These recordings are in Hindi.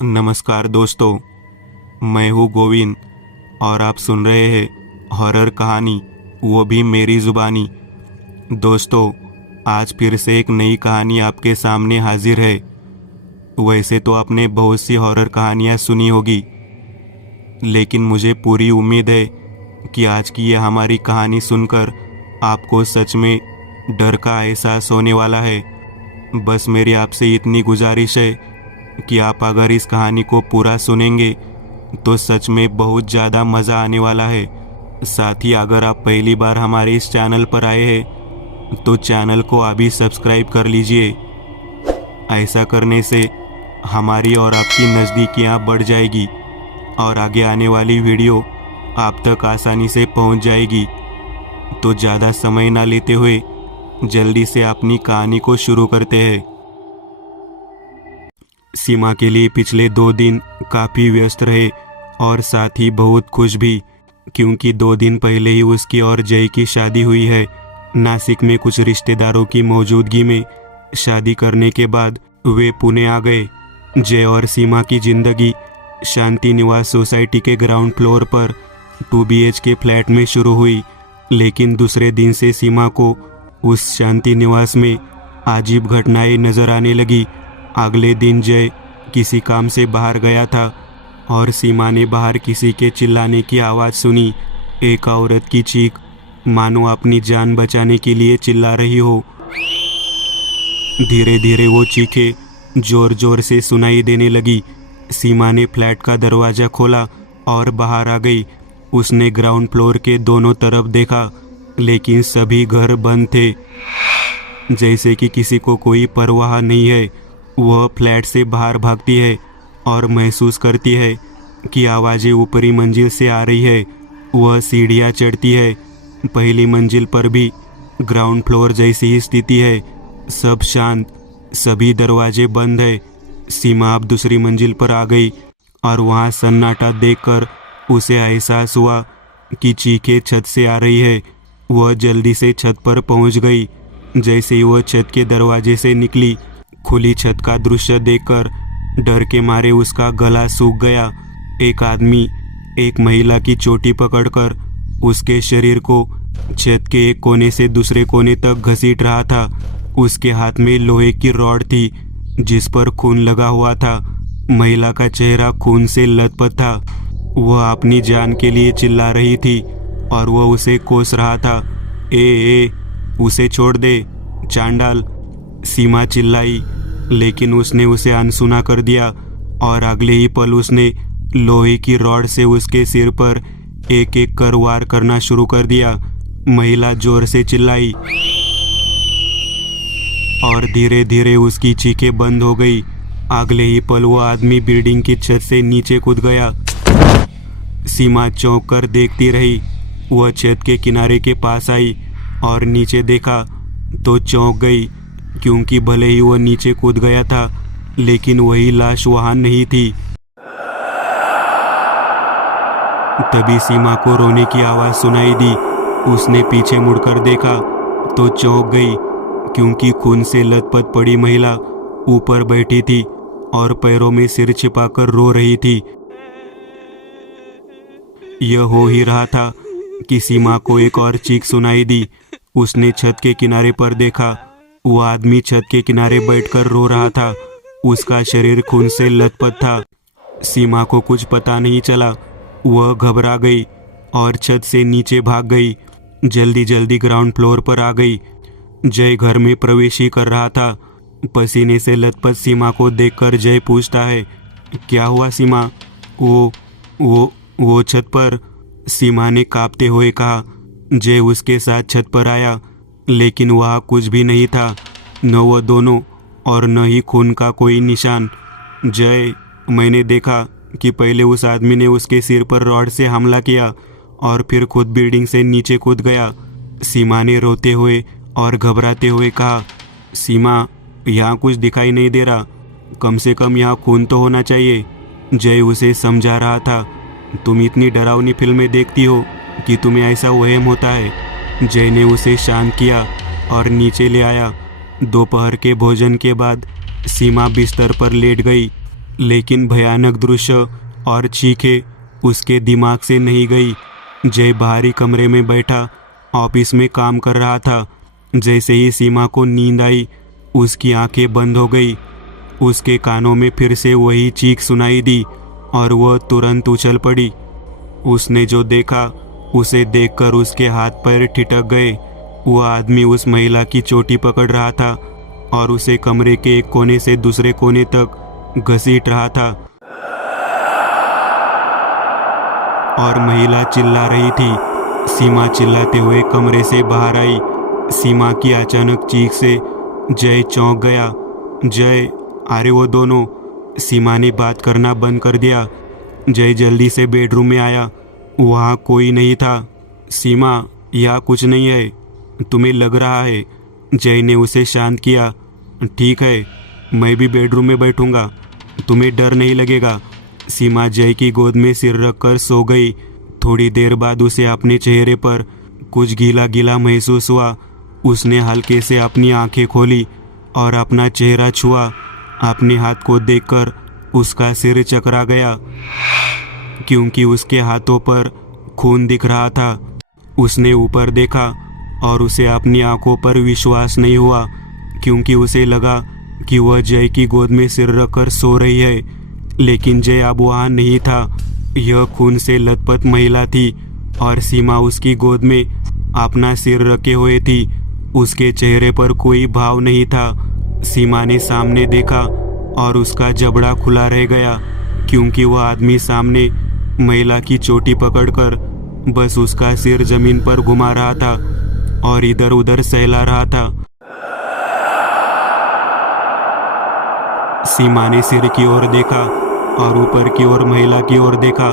नमस्कार दोस्तों, मैं हूँ गोविंद और आप सुन रहे हैं हॉरर कहानी, वो भी मेरी ज़ुबानी। दोस्तों, आज फिर से एक नई कहानी आपके सामने हाजिर है। वैसे तो आपने बहुत सी हॉरर कहानियाँ सुनी होगी, लेकिन मुझे पूरी उम्मीद है कि आज की यह हमारी कहानी सुनकर आपको सच में डर का एहसास होने वाला है। बस मेरी आपसे इतनी गुजारिश है कि आप अगर इस कहानी को पूरा सुनेंगे तो सच में बहुत ज़्यादा मज़ा आने वाला है। साथ ही अगर आप पहली बार हमारे इस चैनल पर आए हैं तो चैनल को अभी सब्सक्राइब कर लीजिए। ऐसा करने से हमारी और आपकी नज़दीकियाँ बढ़ जाएगी और आगे आने वाली वीडियो आप तक आसानी से पहुंच जाएगी। तो ज़्यादा समय ना लेते हुए जल्दी से अपनी कहानी को शुरू करते हैं। सीमा के लिए पिछले 2 दिन काफ़ी व्यस्त रहे और साथ ही बहुत खुश भी, क्योंकि 2 दिन पहले ही उसकी और जय की शादी हुई है। नासिक में कुछ रिश्तेदारों की मौजूदगी में शादी करने के बाद वे पुणे आ गए। जय और सीमा की ज़िंदगी शांति निवास सोसाइटी के ग्राउंड फ्लोर पर 2 BHK फ्लैट में शुरू हुई, लेकिन दूसरे दिन से सीमा को उस शांति निवास में अजीब घटनाएं नजर आने लगी। अगले दिन जय किसी काम से बाहर गया था और सीमा ने बाहर किसी के चिल्लाने की आवाज़ सुनी। एक औरत की चीख, मानो अपनी जान बचाने के लिए चिल्ला रही हो। धीरे धीरे वो चीखें जोर जोर से सुनाई देने लगी। सीमा ने फ्लैट का दरवाज़ा खोला और बाहर आ गई। उसने ग्राउंड फ्लोर के दोनों तरफ देखा, लेकिन सभी घर बंद थे, जैसे कि किसी को कोई परवाह नहीं है। वह फ्लैट से बाहर भागती है और महसूस करती है कि आवाज़ें ऊपरी मंजिल से आ रही है। वह सीढ़ियाँ चढ़ती है। पहली मंजिल पर भी ग्राउंड फ्लोर जैसी ही स्थिति है, सब शांत, सभी दरवाजे बंद है। सीमा अब दूसरी मंजिल पर आ गई और वहाँ सन्नाटा देखकर उसे एहसास हुआ कि चीखें छत से आ रही है। वह जल्दी से छत पर पहुँच गई। जैसे ही वह छत के दरवाजे से निकली, खुली छत का दृश्य देखकर डर के मारे उसका गला सूख गया। एक आदमी एक महिला की चोटी पकड़कर उसके शरीर को छत के एक कोने से दूसरे कोने तक घसीट रहा था। उसके हाथ में लोहे की रॉड थी जिस पर खून लगा हुआ था। महिला का चेहरा खून से लथपथ था। वह अपनी जान के लिए चिल्ला रही थी और वह उसे कोस रहा था। ए, उसे छोड़ दे चांडाल, सीमा चिल्लाई, लेकिन उसने उसे अनसुना कर दिया और अगले ही पल उसने लोहे की रॉड से उसके सिर पर एक एक कर वार करना शुरू कर दिया। महिला जोर से चिल्लाई और धीरे धीरे उसकी चीखें बंद हो गई। अगले ही पल वो आदमी बिल्डिंग की छत से नीचे कूद गया। सीमा चौंक कर देखती रही। वह छत के किनारे के पास आई और नीचे देखा तो चौंक गई, क्योंकि भले ही वह नीचे कूद गया था, लेकिन वही लाश वहां नहीं थी। तभी सीमा को रोने की आवाज़ सुनाई दी। उसने पीछे मुड़कर देखा तो चौंक गई, क्योंकि खून से लथपथ पड़ी महिला ऊपर बैठी थी और पैरों में सिर छिपाकर रो रही थी। यह हो ही रहा था कि सीमा को एक और चीख सुनाई दी। उसने छत के किनारे पर देखा। वह आदमी छत के किनारे बैठकर रो रहा था। उसका शरीर खून से लथपथ था। सीमा को कुछ पता नहीं चला। वह घबरा गई और छत से नीचे भाग गई। जल्दी जल्दी ग्राउंड फ्लोर पर आ गई। जय घर में प्रवेश ही कर रहा था। पसीने से लथपथ सीमा को देखकर जय पूछता है, क्या हुआ सीमा? वो छत पर, सीमा ने कांपते हुए कहा। जय उसके साथ छत पर आया, लेकिन वहाँ कुछ भी नहीं था, न वह दोनों और न ही खून का कोई निशान। जय, मैंने देखा कि पहले उस आदमी ने उसके सिर पर रॉड से हमला किया और फिर खुद बिल्डिंग से नीचे कूद गया, सीमा ने रोते हुए और घबराते हुए कहा। सीमा, यहाँ कुछ दिखाई नहीं दे रहा, कम से कम यहाँ खून तो होना चाहिए। जय उसे समझा रहा था। तुम इतनी डरावनी फिल्में देखती हो कि तुम्हें ऐसा वहम होता है। जय ने उसे शांत किया और नीचे ले आया। दोपहर के भोजन के बाद सीमा बिस्तर पर लेट गई, लेकिन भयानक दृश्य और चीखें उसके दिमाग से नहीं गई। जय बाहरी कमरे में बैठा ऑफिस में काम कर रहा था। जैसे ही सीमा को नींद आई, उसकी आंखें बंद हो गई। उसके कानों में फिर से वही चीख सुनाई दी और वह तुरंत उछल पड़ी। उसने जो देखा उसे देखकर उसके हाथ पैर ठिठक गए। वह आदमी उस महिला की चोटी पकड़ रहा था और उसे कमरे के एक कोने से दूसरे कोने तक घसीट रहा था और महिला चिल्ला रही थी। सीमा चिल्लाते हुए कमरे से बाहर आई। सीमा की अचानक चीख से जय चौंक गया। जय, अरे वो दोनों! सीमा ने बात करना बंद कर दिया। जय जल्दी से बेडरूम में आया। वहाँ कोई नहीं था। सीमा, यहाँ कुछ नहीं है, तुम्हें लग रहा है। जय ने उसे शांत किया। ठीक है, मैं भी बेडरूम में बैठूंगा, तुम्हें डर नहीं लगेगा। सीमा जय की गोद में सिर रखकर सो गई। थोड़ी देर बाद उसे अपने चेहरे पर कुछ गीला गीला महसूस हुआ। उसने हल्के से अपनी आंखें खोली और अपना चेहरा छुआ। अपने हाथ को देखकर उसका सिर चकरा गया, क्योंकि उसके हाथों पर खून दिख रहा था। उसने ऊपर देखा और उसे अपनी आंखों पर विश्वास नहीं हुआ, क्योंकि उसे लगा कि वह जय की गोद में सिर रखकर सो रही है। लेकिन जय अब वहाँ नहीं था। यह खून से लथपथ महिला थी और सीमा उसकी गोद में अपना सिर रखे हुए थी। उसके चेहरे पर कोई भाव नहीं था। सीमा ने सामने देखा और उसका जबड़ा खुला रह गया, क्योंकि वह आदमी सामने महिला की चोटी पकड़कर बस उसका सिर जमीन पर घुमा रहा था और इधर उधर सहला रहा था। सीमा ने सिर की ओर देखा और ऊपर की ओर महिला की ओर देखा।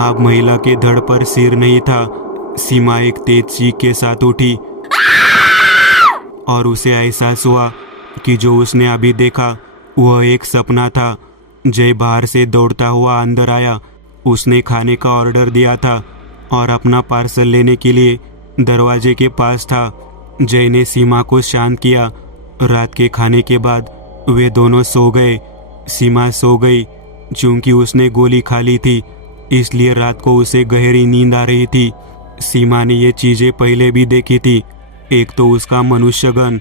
अब महिला के धड़ पर सिर नहीं था। सीमा एक तेज चीख के साथ उठी और उसे एहसास हुआ कि जो उसने अभी देखा वह एक सपना था। जय बाहर से दौड़ता हुआ अंदर आया। उसने खाने का ऑर्डर दिया था और अपना पार्सल लेने के लिए दरवाजे के पास था। जय ने सीमा को शांत किया। रात के खाने के बाद वे दोनों सो गए। सीमा सो गई। चूंकि उसने गोली खा ली थी, इसलिए रात को उसे गहरी नींद आ रही थी। सीमा ने ये चीज़ें पहले भी देखी थी। एक तो उसका मनुष्यगण,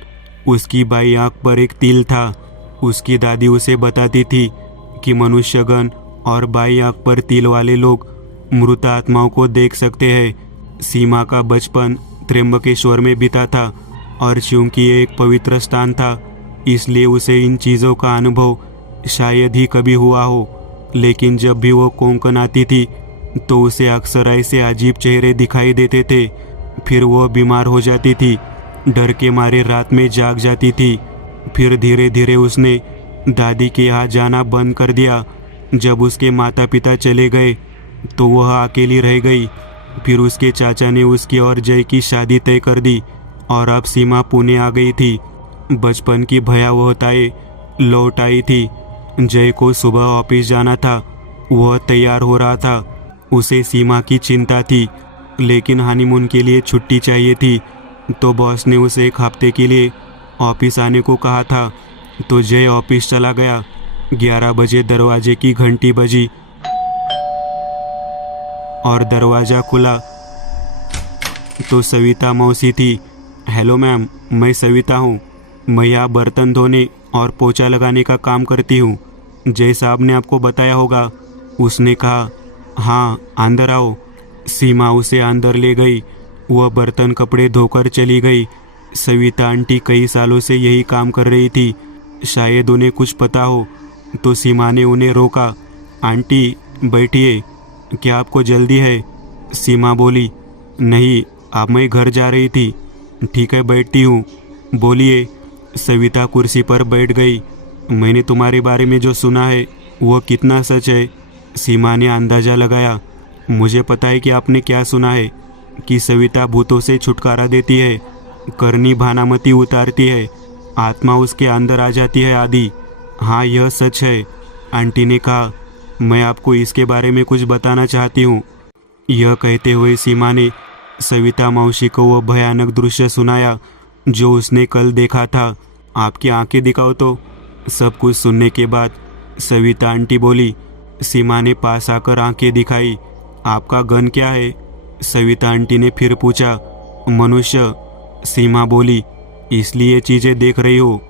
उसकी बाई आंख पर एक तिल था। उसकी दादी उसे बताती थी कि मनुष्यगण और बाई आंख पर तिल वाले लोग मृत आत्माओं को देख सकते हैं। सीमा का बचपन त्र्यंबकेश्वर में बीता था और चूंकि ये एक पवित्र स्थान था, इसलिए उसे इन चीज़ों का अनुभव शायद ही कभी हुआ हो। लेकिन जब भी वो कोंकण आती थी तो उसे अक्सर ऐसे अजीब चेहरे दिखाई देते थे। फिर वो बीमार हो जाती थी, डर के मारे रात में जाग जाती थी। फिर धीरे धीरे उसने दादी के यहाँ जाना बंद कर दिया। जब उसके माता पिता चले गए तो वह अकेली रह गई। फिर उसके चाचा ने उसकी और जय की शादी तय कर दी और अब सीमा पुणे आ गई थी। बचपन की भयावहताएं लौट आई थी। जय को सुबह ऑफिस जाना था। वह तैयार हो रहा था। उसे सीमा की चिंता थी, लेकिन हनीमून के लिए छुट्टी चाहिए थी। तो बॉस ने उसे एक हफ्ते के लिए ऑफिस आने को कहा था। तो जय ऑफिस चला गया। 11 बजे दरवाजे की घंटी बजी और दरवाज़ा खुला तो सविता मौसी थी। हेलो मैम, मैं सविता हूँ। मैं यहाँ बर्तन धोने और पोछा लगाने का काम करती हूँ। जय साहब ने आपको बताया होगा। उसने कहा, हाँ अंदर आओ। सीमा उसे अंदर ले गई। वह बर्तन कपड़े धोकर चली गई। सविता आंटी कई सालों से यही काम कर रही थी। शायद उन्हें कुछ पता हो। तो सीमा ने उन्हें रोका। आंटी बैठिए, क्या आपको जल्दी है? सीमा बोली, नहीं, अब मैं घर जा रही थी। ठीक है, बैठती हूँ, बोलिए। सविता कुर्सी पर बैठ गई। मैंने तुम्हारे बारे में जो सुना है वह कितना सच है? सीमा ने अंदाज़ा लगाया। मुझे पता है कि आपने क्या सुना है, कि सविता भूतों से छुटकारा देती है, करनी भानामती उतारती है, आत्मा उसके अंदर आ जाती है आदि। हाँ, यह सच है, आंटी ने कहा। मैं आपको इसके बारे में कुछ बताना चाहती हूँ। यह कहते हुए सीमा ने सविता मौसी को वह भयानक दृश्य सुनाया जो उसने कल देखा था। आपकी आंखें दिखाओ तो। सब कुछ सुनने के बाद सविता आंटी बोली। सीमा ने पास आकर आंखें दिखाई। आपका गन क्या है? सविता आंटी ने फिर पूछा। मनुष्य, सीमा बोली। इसलिए चीज़ें देख रही हो?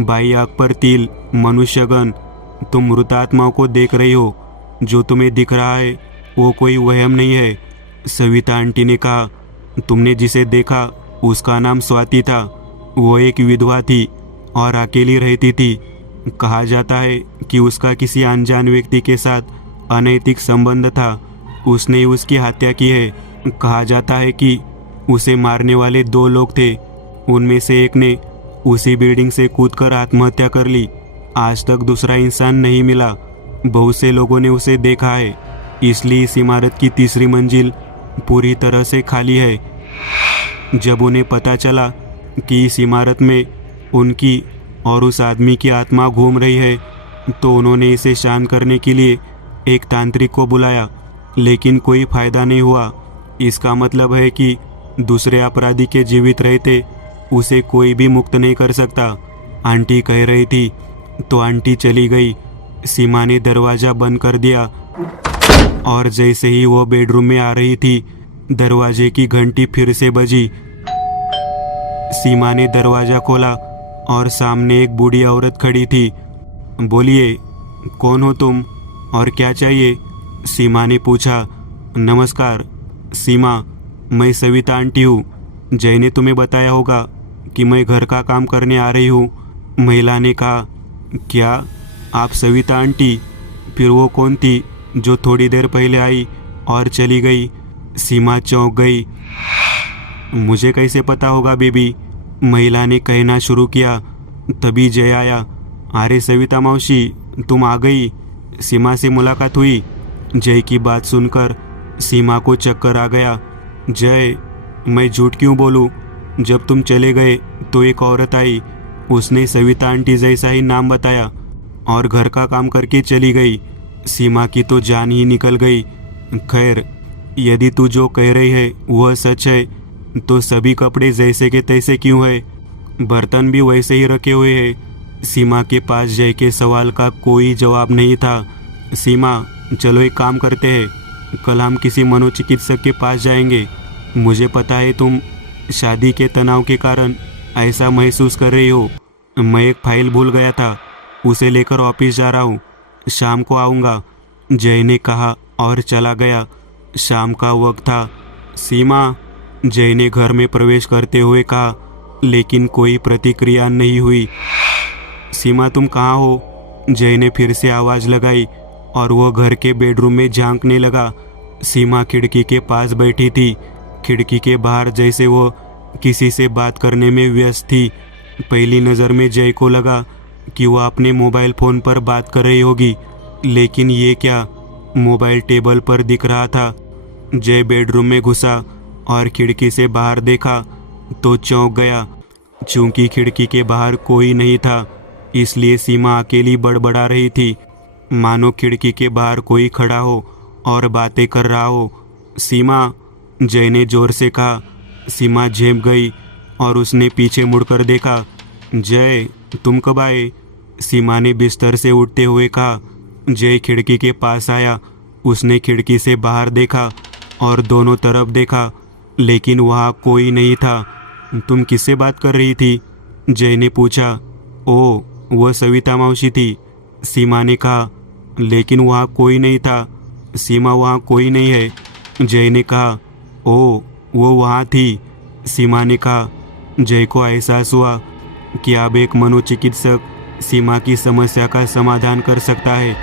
बाई आँख पर तिल, मनुष्य गन। तुम मृतात्माओं को देख रही हो। जो तुम्हें दिख रहा है वो कोई वहम नहीं है। सविता आंटी ने कहा। तुमने जिसे देखा उसका नाम स्वाति था। वो एक विधवा थी और अकेली रहती थी। कहा जाता है कि उसका किसी अनजान व्यक्ति के साथ अनैतिक संबंध था। उसने उसकी हत्या की है। कहा जाता है कि उसे मारने वाले 2 लोग थे। उनमें से एक ने उसी बिल्डिंग से कूदकर आत्महत्या कर ली। आज तक दूसरा इंसान नहीं मिला। बहुत से लोगों ने उसे देखा है, इसलिए इस इमारत की 3री मंजिल पूरी तरह से खाली है। जब उन्हें पता चला कि इस इमारत में उनकी और उस आदमी की आत्मा घूम रही है, तो उन्होंने इसे शांत करने के लिए एक तांत्रिक को बुलाया, लेकिन कोई फायदा नहीं हुआ। इसका मतलब है कि दूसरे अपराधी के जीवित रहते उसे कोई भी मुक्त नहीं कर सकता। आंटी कह रही थी तो आंटी चली गई। सीमा ने दरवाज़ा बंद कर दिया और जैसे ही वो बेडरूम में आ रही थी, दरवाजे की घंटी फिर से बजी। सीमा ने दरवाज़ा खोला और सामने एक बूढ़ी औरत खड़ी थी। बोलिए, कौन हो तुम और क्या चाहिए? सीमा ने पूछा। नमस्कार सीमा, मैं सविता आंटी हूँ। जय ने तुम्हें बताया होगा कि मैं घर का काम करने आ रही हूँ। महिला ने कहा। क्या आप सविता आंटी? फिर वो कौन थी जो थोड़ी देर पहले आई और चली गई? सीमा चौंक गई। मुझे कैसे पता होगा बेबी? महिला ने कहना शुरू किया। तभी जय आया। अरे सविता मौसी, तुम आ गई। सीमा से मुलाकात हुई। जय की बात सुनकर सीमा को चक्कर आ गया। जय, मैं झूठ क्यों बोलूं? जब तुम चले गए तो एक औरत आई। उसने सविता आंटी जैसा ही नाम बताया और घर का काम करके चली गई। सीमा की तो जान ही निकल गई। खैर, यदि तू जो कह रही है वह सच है तो सभी कपड़े जैसे के तैसे क्यों है? बर्तन भी वैसे ही रखे हुए हैं। सीमा के पास जय के सवाल का कोई जवाब नहीं था। सीमा, चलो एक काम करते हैं, कल हम किसी मनोचिकित्सक के पास जाएंगे। मुझे पता है तुम शादी के तनाव के कारण ऐसा महसूस कर रही हो। मैं एक फाइल भूल गया था, उसे लेकर ऑफिस जा रहा हूँ। शाम को आऊँगा, जय ने कहा और चला गया। शाम का वक्त था। सीमा, जय ने घर में प्रवेश करते हुए कहा, लेकिन कोई प्रतिक्रिया नहीं हुई। सीमा, तुम कहाँ हो? जय ने फिर से आवाज़ लगाई और वह घर के बेडरूम में झांकने लगा। सीमा खिड़की के पास बैठी थी। खिड़की के बाहर जैसे वो किसी से बात करने में व्यस्त थी। पहली नज़र में जय को लगा कि वह अपने मोबाइल फ़ोन पर बात कर रही होगी, लेकिन ये क्या? मोबाइल टेबल पर दिख रहा था। जय बेडरूम में घुसा और खिड़की से बाहर देखा तो चौंक गया। चूंकि खिड़की के बाहर कोई नहीं था, इसलिए सीमा अकेली बड़बड़ा रही थी, मानो खिड़की के बाहर कोई खड़ा हो और बातें कर रहा हो। सीमा, जय ने जोर से कहा। सीमा झेप गई और उसने पीछे मुड़कर देखा। जय, तुम कब आए? सीमा ने बिस्तर से उठते हुए कहा। जय खिड़की के पास आया। उसने खिड़की से बाहर देखा और दोनों तरफ देखा, लेकिन वहाँ कोई नहीं था। तुम किससे बात कर रही थी? जय ने पूछा। ओ, वह सविता मौसी थी, सीमा ने कहा। लेकिन वहाँ कोई नहीं था। सीमा, वहाँ कोई नहीं है, जय ने कहा। ओ, वो वहाँ थी, सीमा ने कहा। जय को एहसास हुआ कि अब एक मनोचिकित्सक सीमा की समस्या का समाधान कर सकता है।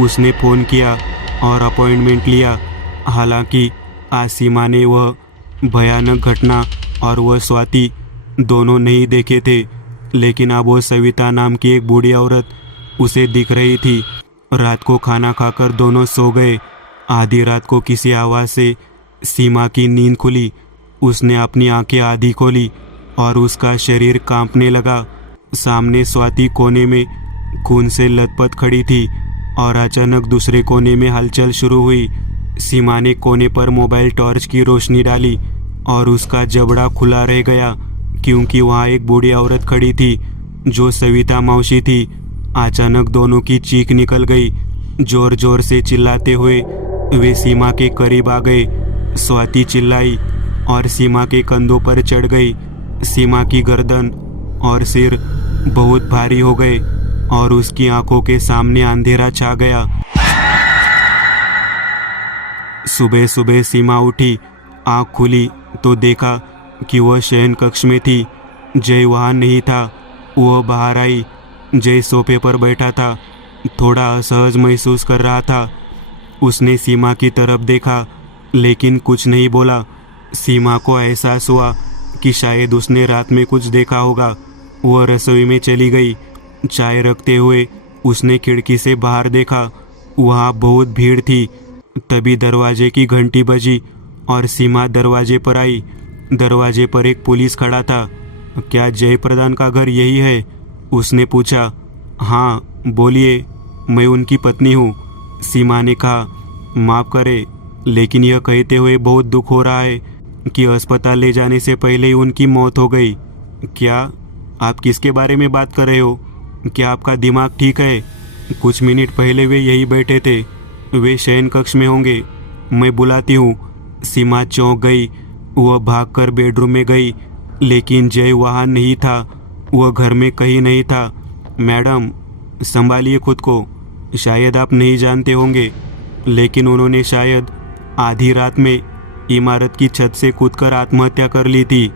उसने फ़ोन किया और अपॉइंटमेंट लिया। हालांकि आज सीमा ने वह भयानक घटना और वह स्वाति दोनों नहीं देखे थे, लेकिन अब वो सविता नाम की एक बूढ़ी औरत उसे दिख रही थी। रात को खाना खाकर दोनों सो गए। आधी रात को किसी आवाज़ से सीमा की नींद खुली। उसने अपनी आंखें आधी खोली और उसका शरीर कांपने लगा। सामने स्वाति कोने में खून से लथपथ खड़ी थी और अचानक दूसरे कोने में हलचल शुरू हुई। सीमा ने कोने पर मोबाइल टॉर्च की रोशनी डाली और उसका जबड़ा खुला रह गया, क्योंकि वहाँ एक बूढ़ी औरत खड़ी थी जो सविता मौसी थी। अचानक दोनों की चीख निकल गई। जोर जोर से चिल्लाते हुए वे सीमा के करीब आ गए। स्वाति चिल्लाई और सीमा के कंधों पर चढ़ गई। सीमा की गर्दन और सिर बहुत भारी हो गए और उसकी आंखों के सामने अंधेरा छा गया। सुबह सुबह सीमा उठी, आंख खुली तो देखा कि वह शयन कक्ष में थी। जय वहाँ नहीं था। वह बाहर आई। जय सोफे पर बैठा था, थोड़ा असहज महसूस कर रहा था। उसने सीमा की तरफ देखा लेकिन कुछ नहीं बोला। सीमा को एहसास हुआ कि शायद उसने रात में कुछ देखा होगा। वह रसोई में चली गई। चाय रखते हुए उसने खिड़की से बाहर देखा। वहाँ बहुत भीड़ थी। तभी दरवाजे की घंटी बजी और सीमा दरवाजे पर आई। दरवाजे पर एक पुलिस खड़ा था। क्या जय प्रधान का घर यही है? उसने पूछा। हाँ बोलिए, मैं उनकी पत्नी हूँ, सीमा ने कहा। माफ़ करे, लेकिन यह कहते हुए बहुत दुख हो रहा है कि अस्पताल ले जाने से पहले ही उनकी मौत हो गई। क्या आप किसके बारे में बात कर रहे हो? क्या आपका दिमाग ठीक है? कुछ मिनट पहले वे यही बैठे थे। वे शयन कक्ष में होंगे, मैं बुलाती हूँ। सीमा चौंक गई। वह भागकर बेडरूम में गई लेकिन जय वहाँ नहीं था। वह घर में कहीं नहीं था। मैडम, संभालिए खुद को। शायद आप नहीं जानते होंगे, लेकिन उन्होंने शायद आधी रात में इमारत की छत से कूदकर आत्महत्या कर ली थी।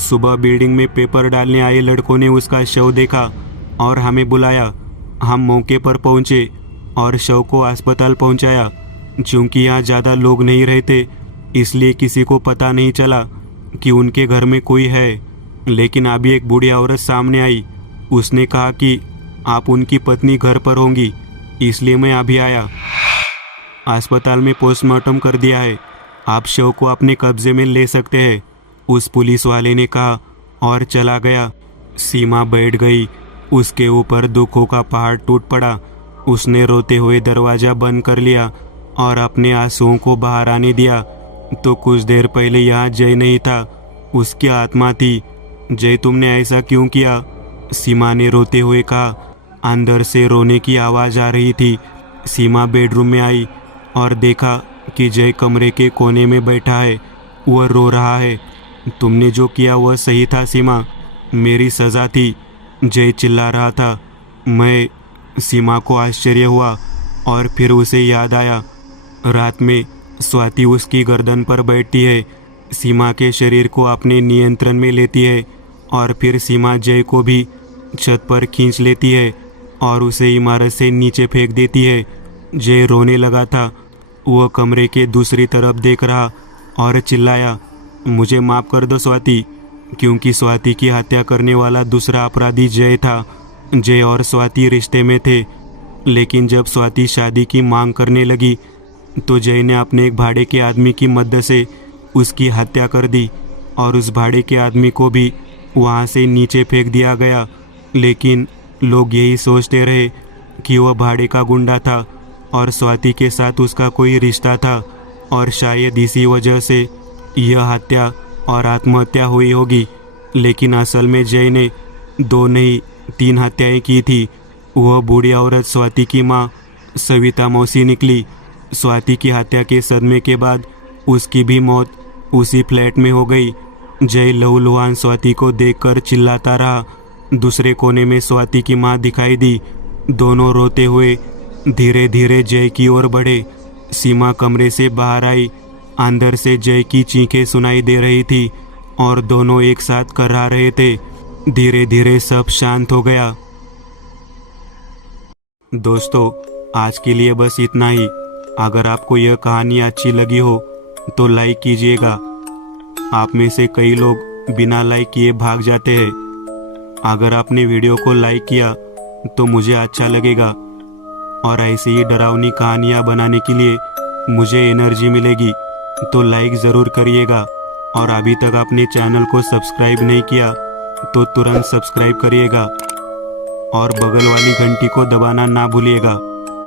सुबह बिल्डिंग में पेपर डालने आए लड़कों ने उसका शव देखा और हमें बुलाया। हम मौके पर पहुंचे और शव को अस्पताल पहुंचाया। क्योंकि यहाँ ज़्यादा लोग नहीं रहते, इसलिए किसी को पता नहीं चला कि उनके घर में कोई है। लेकिन अभी एक बूढ़ी औरत सामने आई। उसने कहा कि आप उनकी पत्नी घर पर होंगी, इसलिए मैं अभी आया। अस्पताल में पोस्टमार्टम कर दिया है, आप शव को अपने कब्जे में ले सकते हैं, उस पुलिस वाले ने कहा और चला गया। सीमा बैठ गई। उसके ऊपर दुखों का पहाड़ टूट पड़ा। उसने रोते हुए दरवाज़ा बंद कर लिया और अपने आंसुओं को बाहर आने दिया। तो कुछ देर पहले यहाँ जय नहीं था, उसकी आत्मा थी। जय, तुमने ऐसा क्यों किया? सीमा ने रोते हुए कहा। अंदर से रोने की आवाज़ आ रही थी। सीमा बेडरूम में आई और देखा कि जय कमरे के कोने में बैठा है। वह रो रहा है। तुमने जो किया वह सही था सीमा, मेरी सज़ा थी, जय चिल्ला रहा था। मैं सीमा को आश्चर्य हुआ और फिर उसे याद आया। रात में स्वाति उसकी गर्दन पर बैठती है, सीमा के शरीर को अपने नियंत्रण में लेती है और फिर सीमा जय को भी छत पर खींच लेती है और उसे इमारत से नीचे फेंक देती है। जय रोने लगा था। वह कमरे के दूसरी तरफ देख रहा और चिल्लाया, मुझे माफ़ कर दो स्वाति, क्योंकि स्वाति की हत्या करने वाला दूसरा अपराधी जय था। जय और स्वाति रिश्ते में थे, लेकिन जब स्वाति शादी की मांग करने लगी तो जय ने अपने एक भाड़े के आदमी की मदद से उसकी हत्या कर दी और उस भाड़े के आदमी को भी वहाँ से नीचे फेंक दिया गया। लेकिन लोग यही सोचते रहे कि वह भाड़े का गुंडा था और स्वाति के साथ उसका कोई रिश्ता था और शायद इसी वजह से यह हत्या और आत्महत्या हुई होगी। लेकिन असल में जय ने 2 नहीं 3 हत्याएं की थी। वह बूढ़ी औरत स्वाति की माँ सविता मौसी निकली। स्वाति की हत्या के सदमे के बाद उसकी भी मौत उसी फ्लैट में हो गई। जय लहूलुहान स्वाति को देखकर चिल्लाता रहा। दूसरे कोने में स्वाति की माँ दिखाई दी। दोनों रोते हुए धीरे धीरे जय की ओर बढ़े। सीमा कमरे से बाहर आई। अंदर से जय की चीखें सुनाई दे रही थी और दोनों एक साथ कर्रा रहे थे। धीरे धीरे सब शांत हो गया। दोस्तों, आज के लिए बस इतना ही। अगर आपको यह कहानी अच्छी लगी हो तो लाइक कीजिएगा। आप में से कई लोग बिना लाइक किए भाग जाते हैं। अगर आपने वीडियो को लाइक किया तो मुझे अच्छा लगेगा और ऐसी ही डरावनी कहानियाँ बनाने के लिए मुझे एनर्जी मिलेगी। तो लाइक ज़रूर करिएगा और अभी तक आपने चैनल को सब्सक्राइब नहीं किया तो तुरंत सब्सक्राइब करिएगा और बगल वाली घंटी को दबाना ना भूलिएगा।